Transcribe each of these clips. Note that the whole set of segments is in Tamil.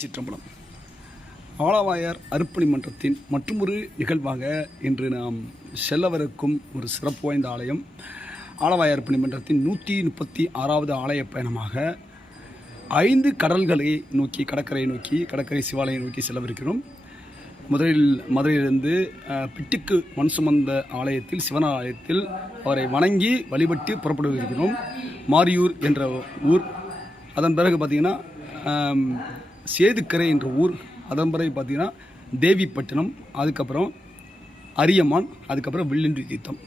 சிற்றம்பலம். ஆளாவாயார் அர்ப்பணி மன்றத்தின் மற்றொரு நிகழ்வாக இன்று நாம் செல்லவிருக்கும் ஒரு சிறப்பு வாய்ந்த ஆலயம் ஆளவாயார் அர்ப்பணி மன்றத்தின் நூற்றி முப்பத்தி ஆறாவது ஆலய பயணமாக ஐந்து கடல்களை நோக்கி கடற்கரையை நோக்கி கடற்கரை சிவாலயை நோக்கி செல்லவிருக்கிறோம். முதலில் மதுரையிலிருந்து பிட்டுக்கு மண் சுமந்த ஆலயத்தில் சிவன் ஆலயத்தில் அவரை வணங்கி வழிபட்டு புறப்படுவிருக்கிறோம் மாரியூர் என்ற ஊர். அதன் பிறகு பார்த்திங்கன்னா சேதுக்கரை என்ற ஊர் அதன் பிறகு பார்த்திங்கன்னா தேவிப்பட்டினம் அதுக்கப்புறம் அரியமான் அதுக்கப்புறம் வில்லின்றி தீர்த்தம்.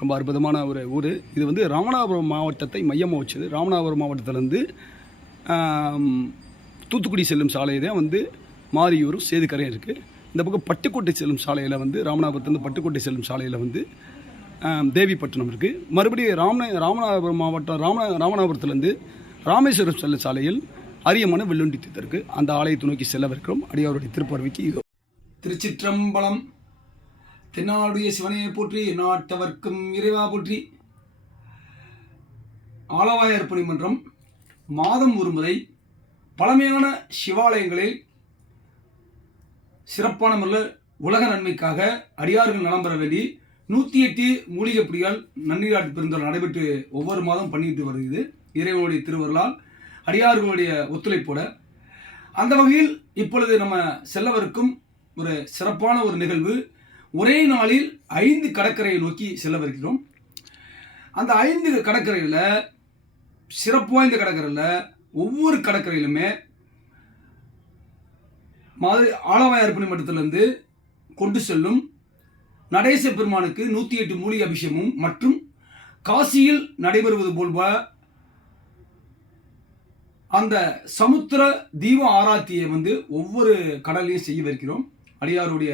ரொம்ப அற்புதமான ஒரு ஊர். இது வந்து ராமநாதபுரம் மாவட்டத்தை மையமாக வச்சது. ராமநாதபுரம் மாவட்டத்திலேருந்து தூத்துக்குடி செல்லும் சாலை தான் வந்து மாரியூரும் சேதுக்கரையும் இருக்குது இந்த பக்கம் பட்டுக்கோட்டை செல்லும் சாலையில் வந்து ராமநாதபுரத்துலேருந்து பட்டுக்கோட்டை செல்லும் சாலையில் வந்து தேவிப்பட்டினம் இருக்குது மறுபடியும் ராம ராமநாதபுரம் மாவட்டம் ராம ராமநாதபுரத்துலேருந்து ராமேஸ்வரம் செல்லும் சாலையில் அரியமான வெள்ளுண்டி தீர்த்தம் அந்த ஆலயத்தை நோக்கி செல்லவிருக்கிறோம். அடியாருடைய திருப்பறவைக்கு இதோ. திருச்சிற்றம்பலம் தென்னாடுடைய சிவனையை போற்றி நாட்டவர்க்கும் இறைவா போற்றி. ஆலவாயர் பணிமன்றம் மாதம் ஒரு முறை பழமையான சிவாலயங்களில் சிறப்பான முறையில் உலக நன்மைக்காக அடியார்கள் நலம் பெற வேண்டி நூற்றி எட்டு மூலிகை புடியால் நன்னீராட்டு பெருந்தல் நடைபெற்று ஒவ்வொரு மாதம் பண்ணிட்டு வருகிறது. இறைவனுடைய திருவருளால் அடியார்களுடைய ஒத்துழைப்போட அந்த வகையில் இப்பொழுது நம்ம செல்லவிருக்கும் ஒரு சிறப்பான ஒரு நிகழ்வு ஒரே நாளில் ஐந்து கடற்கரையை நோக்கி செல்லவிருக்கிறோம். அந்த ஐந்து கடற்கரையில் சிறப்பு வாய்ந்த கடற்கரையில் ஒவ்வொரு கடற்கரையிலுமே மாதிரி ஆலவாய் அர்ப்பணி மட்டத்திலிருந்து கொண்டு செல்லும் நடேச பெருமானுக்கு நூற்றி எட்டு மூலிகை அபிஷேகமும் மற்றும் காசியில் நடைபெறுவது போல்வ அந்த சமுத்திர தீப ஆராத்தியை வந்து ஒவ்வொரு கடலையும் செய்ய வைக்கிறோம். அடியாருடைய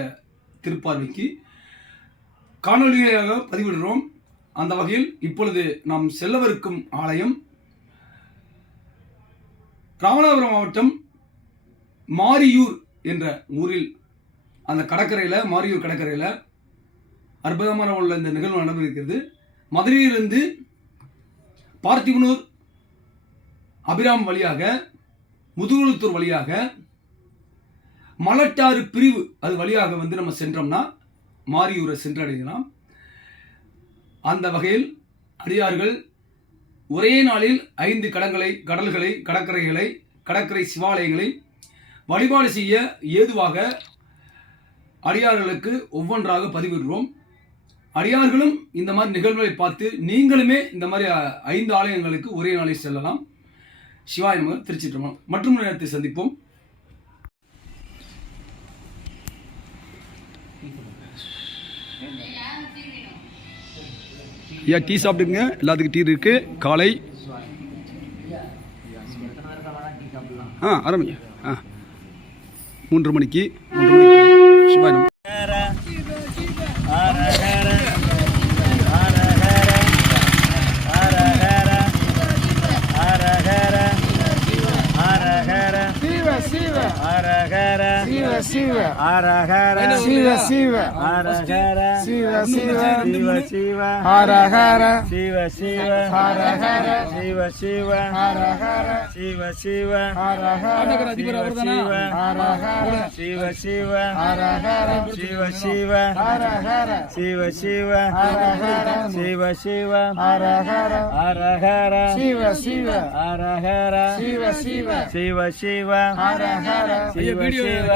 திருப்பார்வைக்கு காணொலியாக பதிவிடுறோம் அந்த வகையில் இப்பொழுது நாம் செல்லவிருக்கும் ஆலயம் ராமநாதபுரம் மாவட்டம் மாரியூர் என்ற ஊரில் அந்த கடற்கரையில் மாரியூர் கடற்கரையில் அற்புதமான உள்ள இந்த நிகழ்வு நடைபெறுகிறது மதுரையிலிருந்து பார்த்திபனூர் அபிராம் வழியாக முதுகுளத்தூர் வழியாக மலட்டாறு பிரிவு அது வழியாக வந்து நம்ம சென்றோம்னா மாரியூரை சென்றடையலாம். அந்த வகையில் அடியார்கள் ஒரே நாளில் ஐந்து கடங்களை கடல்களை கடற்கரைகளை கடற்கரை சிவாலயங்களை வழிபாடு செய்ய ஏதுவாக அடியார்களுக்கு ஒவ்வொன்றாக பதிவிடுறோம் அடியார்களும் இந்த மாதிரி நிகழ்வுகளை பார்த்து நீங்களுமே இந்த மாதிரி ஐந்து ஆலயங்களுக்கு ஒரே நாளில் செல்லலாம். சிவாய நமக திருச்சிற்றம்பலம். மற்றும் நேரத்தை சந்திப்போம். ஐயா டீ சாப்பிட்டுங்க எல்லாத்துக்கும் டீ இருக்கு. காலை. ஆ ஆரம்பிங்க. ஆ. மூன்று மணிக்கு மூன்று மணிக்கு சிவாயம். ஹரஹர சிவ சிவ ஹரஹர சிவ சிவ ஹரஹர சிவ சிவ சிவ சிவ ஹரஹர சிவ சிவ ஹரஹர சிவ சிவ ஹரஹர சிவ சிவ ஹரஹர சிவ ஹரஹர சிவ சிவ ஹரஹர சிவ சிவ ஹரஹர சிவ சிவ ஹரஹர சிவ சிவ ஹரஹர ஹரஹர சிவ சிவ ஹரஹர சிவ சிவ சிவ சிவ ஹரஹர சிவ சிவ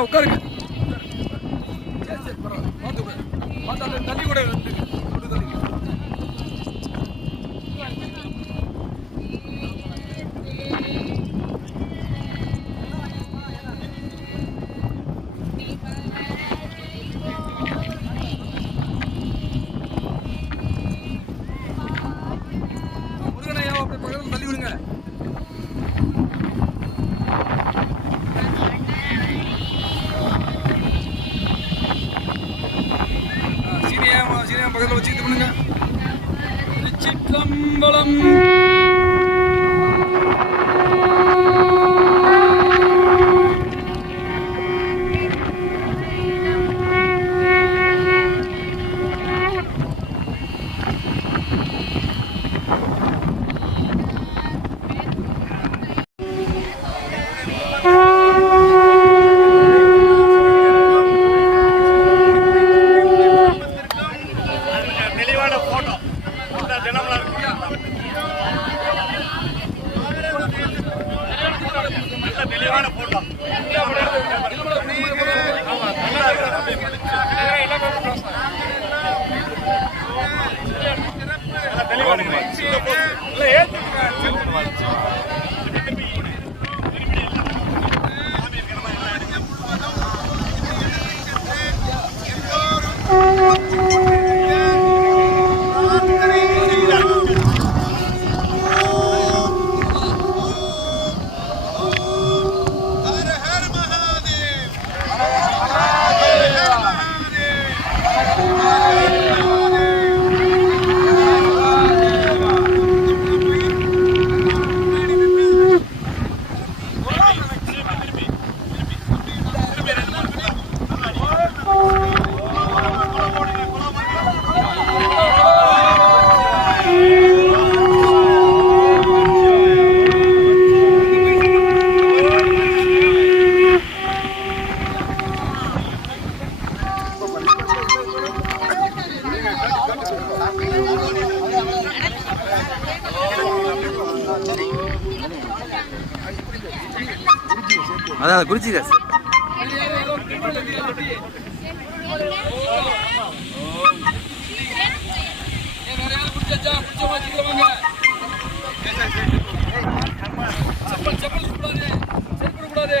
la carga. பக்கத்தில் வச்சு இது பண்ணுங்க. திருச்சிற்றம்பலம். அதான் குறிச்சி காசு செப்பல் செப்பல் கூடாது செப்பல் கூடாது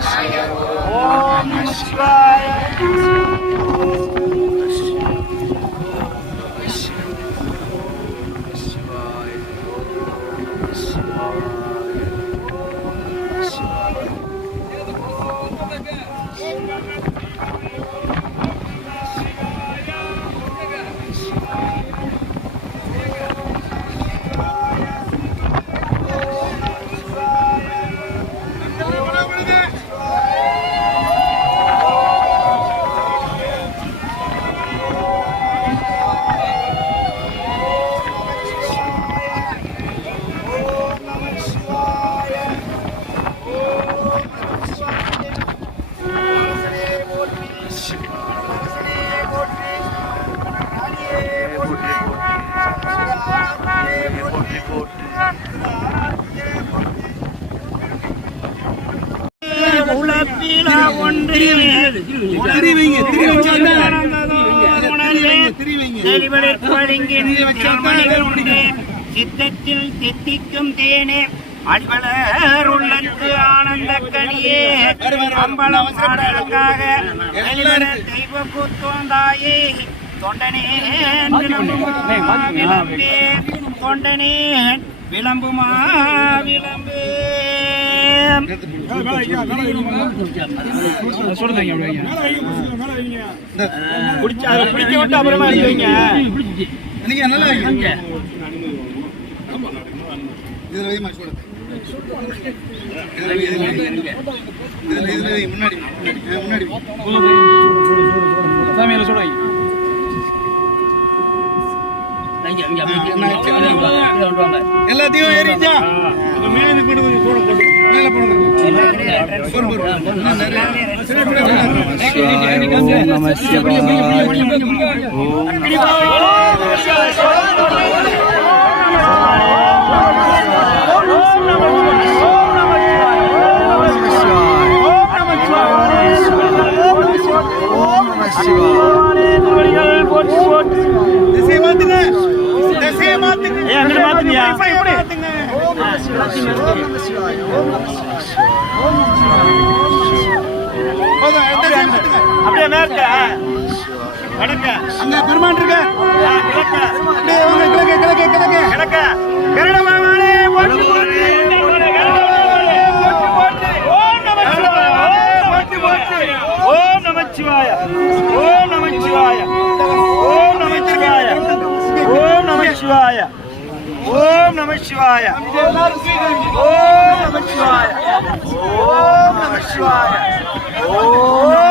சித்தத்தில் தித்திக்கும் தேனே அடிவளர் உள்ளத்து ஆனந்த கனியே அம்பலம் சாடலுக்காக தெய்வ கூத்தோந்தாயே தொண்டனேன் விளம்பு தொண்டனேன் விளம்புமா விளம்பு பிடிக்க விட்டு அப்புறமா நல்லா முன்னாடி முன்னாடி சாமியில சொல்லுவாங்க எல்லாத்தையும் ஏறிச்சா மேல போடுங்க மேல போடுங்க. போடு, அங்க பெருமான் இருக்க. கிழக்க. கிழக்கு கிழக்கு கிழக்கு. கிழக்க. கருட பகவானே போற்றி போற்றி ஓம் நமச்சிவாய ஓம் நமச்சிவாய ஓம் நமச்சிவாய ஓம் நமச்சிவாய ஓம் நமச்சிவாய ஓம் நமச்சிவாய ஓம் நமச்சிவாய ஓம்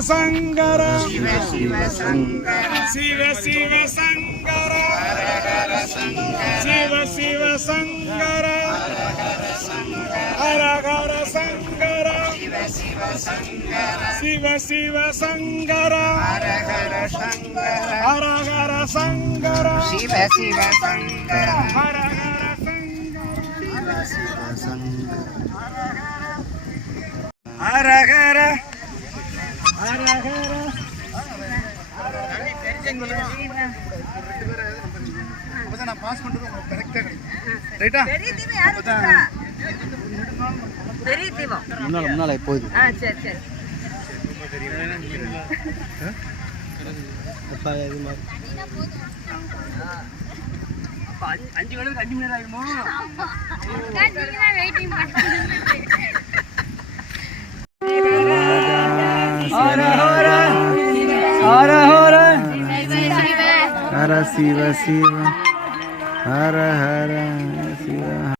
సంగర శివ శివ సంగర శివ శివ సంగర శివ శివ సంగర హర హర సంగర శివ శివ సంగర హర హర సంగర శివ శివ సంగర హర హర సంగర శివ సంగర హర హర நான் பாஸ் பண்றது உங்களுக்கு கரெக்டா ரைட்டா பெரிய தீபம் முன்னால முன்னால போகுது ஆ சரி சரி அஞ்சு வேலைக்கு அஞ்சு மணி நேரம் Shiva, Shiva, Hara Hara, Shiva.